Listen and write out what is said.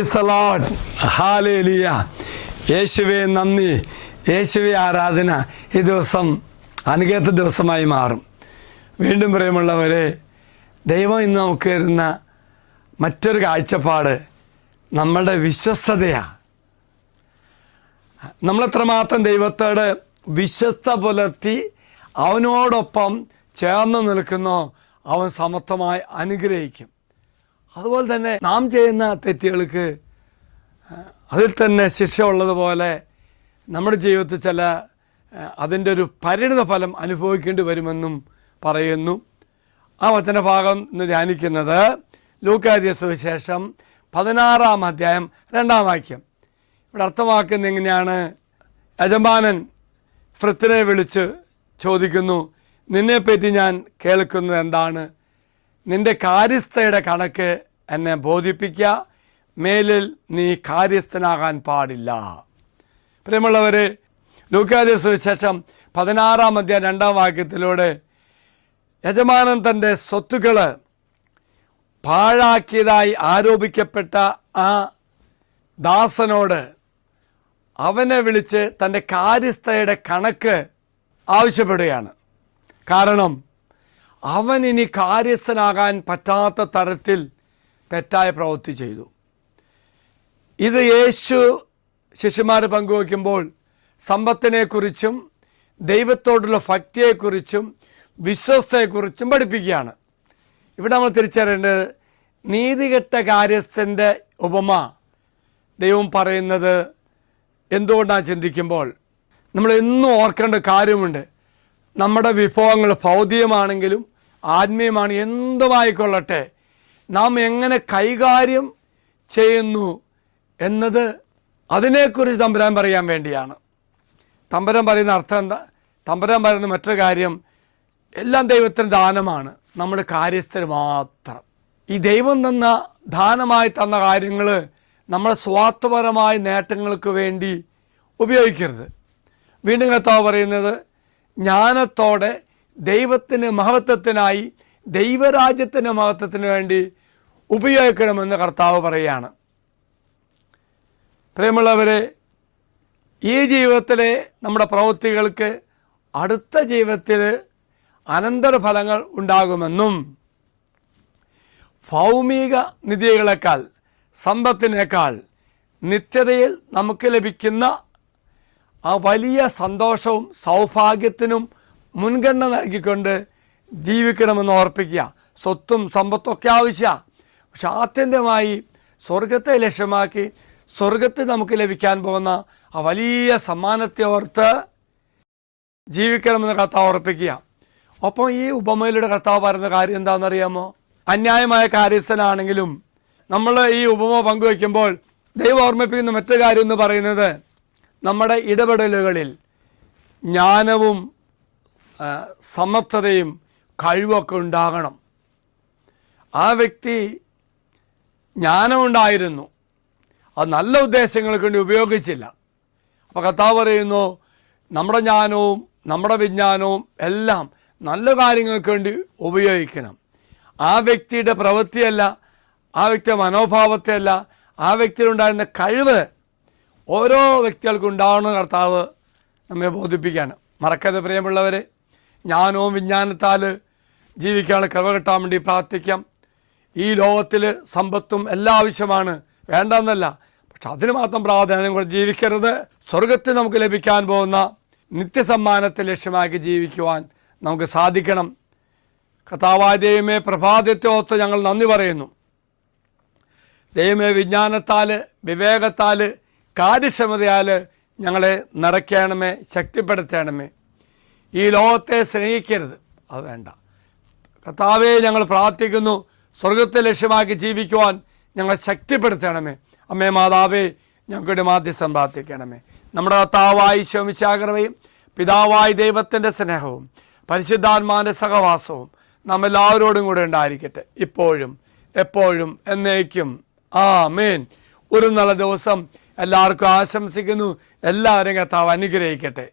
Praise the Lord. Hallelujah. യേശുവേ നന്ദി, യേശുവേ ആരാധന. ഈ ദിവസം അനുഗ്രഹ ദിവസമായി മാറും. വീണ്ടും പ്രിയമുള്ളവരെ, ദൈവം ഇന്ന് നമുക്ക് തരുന്ന മറ്റൊരു കാഴ്ചപ്പാട് നമ്മളുടെ വിശ്വസ്തതയാണ്. നമ്മളെത്രമാത്രം ദൈവത്തോട് വിശ്വസ്ത പുലർത്തി അവനോടൊപ്പം ചേർന്ന് നിൽക്കുന്നോ അവൻ സമത്വമായി അനുഗ്രഹിക്കും. അതുപോലെ തന്നെ നാം ചെയ്യുന്ന തെറ്റുകൾക്ക് അതിൽ തന്നെ ശിക്ഷ ഉള്ളതുപോലെ നമ്മുടെ ജീവിതത്തിൽ അതിൻ്റെ ഒരു പരിണിത ഫലം അനുഭവിക്കേണ്ടി വരുമെന്നും പറയുന്നു. ആ വചനഭാഗം ഇന്ന് ധ്യാനിക്കുന്നത് ലൂക്കാ സുവിശേഷം 16-ാം അധ്യായം 2-ാം വാക്യം. ഇവിടെ അർത്ഥമാക്കുന്നത് എങ്ങനെയാണ്? യജമാനൻ ഫ്രിത്തിനെ വിളിച്ച് ചോദിക്കുന്നു, നിന്നെപ്പറ്റി ഞാൻ കേൾക്കുന്നത് എന്താണ്? നിന്റെ കാര്യസ്ഥയുടെ കണക്ക് എന്നെ ബോധിപ്പിക്കുക, മേലിൽ നീ കാര്യസ്ഥനാകാൻ പാടില്ല. പ്രിയമുള്ളവരെ, ലൂക്കാ സുവിശേഷം 16-ാം അധ്യായം 2-ാം വാക്യത്തിലൂടെ യജമാനൻ തൻ്റെ സ്വത്തുക്കൾ പാഴാക്കിയതായി ആരോപിക്കപ്പെട്ട ആ ദാസനോട് അവനെ വിളിച്ച് തൻ്റെ കാര്യസ്ഥയുടെ കണക്ക് ആവശ്യപ്പെടുകയാണ്. കാരണം അവൻ ഇനി കാര്യസ്ഥനാകാൻ പറ്റാത്ത തരത്തിൽ തെറ്റായ പ്രവൃത്തി ചെയ്തു. ഇത് യേശു ശിഷ്യന്മാർ പങ്കുവയ്ക്കുമ്പോൾ സമ്പത്തിനെക്കുറിച്ചും ദൈവത്തോടുള്ള ഭക്തിയെക്കുറിച്ചും വിശ്വസ്തയെക്കുറിച്ചും പഠിപ്പിക്കുകയാണ്. ഇവിടെ നമ്മൾ തിരിച്ചറിയേണ്ടത്, നീതികെട്ട കാര്യസ്ഥൻ്റെ ഉപമ ദൈവം പറയുന്നത് എന്തുകൊണ്ടാണ് ചിന്തിക്കുമ്പോൾ നമ്മൾ എന്നും ഓർക്കേണ്ട കാര്യമുണ്ട്. നമ്മുടെ വിഭവങ്ങൾ ഭൗതികമാണെങ്കിലും ആത്മീയമാണ്, എന്തുമായിക്കൊള്ളട്ടെ, നാം എങ്ങനെ കൈകാര്യം ചെയ്യുന്നു എന്നത് അതിനെക്കുറിച്ച് തമ്പുരാൻ പറയാൻ വേണ്ടിയാണ്. തമ്പുരാൻ പറയുന്ന അർത്ഥം എന്താ? തമ്പുരാൻ പറയുന്ന മറ്റൊരു കാര്യം, എല്ലാം ദൈവത്തിന് ദാനമാണ്, നമ്മൾ കാര്യസ്ഥർ മാത്രം. ഈ ദൈവം തന്ന ദാനമായി തന്ന കാര്യങ്ങൾ നമ്മളെ സ്വാർത്ഥപരമായ നേട്ടങ്ങൾക്ക് വേണ്ടി ഉപയോഗിക്കരുത്. വീണ്ടും കർത്താവ് പറയുന്നത്, ജ്ഞാനത്തോടെ ദൈവത്തിന് മഹത്വത്തിനായി, ദൈവരാജ്യത്തിൻ്റെ മഹത്വത്തിന് വേണ്ടി ഉപയോഗിക്കണമെന്ന് കർത്താവ് പറയുകയാണ്. പ്രിയമുള്ളവരെ, ഈ ജീവിതത്തിലെ നമ്മുടെ പ്രവൃത്തികൾക്ക് അടുത്ത ജീവിതത്തിൽ അനന്തരഫലങ്ങൾ ഉണ്ടാകുമെന്നും ഭൗമിക നിധികളെക്കാൾ സമ്പത്തിനേക്കാൾ നിത്യതയിൽ നമുക്ക് ലഭിക്കുന്ന ആ വലിയ സന്തോഷവും സൗഭാഗ്യത്തിനും മുൻഗണന നൽകിക്കൊണ്ട് ജീവിക്കണമെന്ന് ഓർപ്പിക്കുക. സ്വത്തും സമ്പത്തും ഒക്കെ ആവശ്യമാണ്, പക്ഷെ ആത്യന്തികമായി സ്വർഗത്തെ ലക്ഷ്യമാക്കി സ്വർഗത്തിൽ നമുക്ക് ലഭിക്കാൻ പോകുന്ന ആ വലിയ സമ്മാനത്തെ ഓർത്ത് ജീവിക്കണമെന്ന് കർത്താവ് ഓർപ്പിക്കുക. ഒപ്പം ഈ ഉപമയിലൂടെ കർത്താവ് പറയുന്ന കാര്യം എന്താണെന്നറിയാമോ? അന്യായമായ കാര്യസ്ഥനാണെങ്കിലും നമ്മൾ ഈ ഉപമ പങ്കുവയ്ക്കുമ്പോൾ ദൈവം ഓർമ്മിപ്പിക്കുന്ന മറ്റൊരു കാര്യം എന്ന് പറയുന്നത്, നമ്മുടെ ഇടപെടലുകളിൽ ജ്ഞാനവും സമർത്ഥതയും കഴിവൊക്കെ ഉണ്ടാകണം. ആ വ്യക്തി ജ്ഞാനമുണ്ടായിരുന്നു, അത് നല്ല ഉദ്ദേശങ്ങൾക്ക് വേണ്ടി ഉപയോഗിച്ചില്ല. അപ്പോൾ കർത്താവ് പറയുന്നു, നമ്മുടെ ജ്ഞാനവും നമ്മുടെ വിജ്ഞാനവും എല്ലാം നല്ല കാര്യങ്ങൾക്ക് വേണ്ടി ഉപയോഗിക്കണം. ആ വ്യക്തിയുടെ പ്രവൃത്തിയല്ല, ആ വ്യക്തിയുടെ മനോഭാവത്തെയല്ല, ആ വ്യക്തിയിലുണ്ടായിരുന്ന കഴിവ് ഓരോ വ്യക്തികൾക്കും ഉണ്ടാവണമെന്ന് കർത്താവ് നമ്മെ ബോധിപ്പിക്കുകയാണ്. മറക്കരുത് പ്രിയമുള്ളവരെ, ജ്ഞാനവും വിജ്ഞാനത്താൽ ജീവിക്കാനുള്ള കൃപ കിട്ടാൻ വേണ്ടി പ്രാർത്ഥിക്കാം. ഈ ലോകത്തിൽ സമ്പത്തും എല്ലാം ആവശ്യമാണ്, വേണ്ടെന്നല്ല, പക്ഷെ അതിന് മാത്രം പ്രാധാന്യം കൊണ്ട് ജീവിക്കരുത്. സ്വർഗത്തിൽ നമുക്ക് ലഭിക്കാൻ പോകുന്ന നിത്യസമ്മാനത്തെ ലക്ഷ്യമാക്കി ജീവിക്കുവാൻ നമുക്ക് സാധിക്കണം. കർത്താവായ ദൈവമേ, പ്രഭാതത്തെ ഓർത്ത് ഞങ്ങൾ നന്ദി പറയുന്നു. ദൈവമേ, വിജ്ഞാനത്താൽ, വിവേകത്താൽ, കാര്യക്ഷമതയാൽ ഞങ്ങളെ നിറയ്ക്കണമേ, ശക്തിപ്പെടുത്തണമേ. ഈ ലോകത്തെ സ്നേഹിക്കരുത്, അത് വേണ്ട. കർത്താവേ, ഞങ്ങൾ പ്രാർത്ഥിക്കുന്നു, സ്വർഗത്തെ ലക്ഷ്യമാക്കി ജീവിക്കുവാൻ ഞങ്ങളെ ശക്തിപ്പെടുത്തണമേ. അമ്മേ മാതാവേ, ഞങ്ങളുടെ മാധ്യസ്ഥം പ്രാർത്ഥിക്കണമേ. നമ്മുടെ കർത്താവായി ശമിശാകരവയും പിതാവായ ദൈവത്തിൻ്റെ സ്നേഹവും പരിശുദ്ധാത്മാവിൻ്റെ സഹവാസവും നാം എല്ലാവരോടും കൂടെ ഉണ്ടായിരിക്കട്ടെ, ഇപ്പോഴും എപ്പോഴും എന്നേക്കും. ആമേൻ. ഒരു നല്ല ദിവസം എല്ലാവർക്കും ആശംസിക്കുന്നു. എല്ലാവരും കർത്താവ് അനുഗ്രഹിക്കട്ടെ.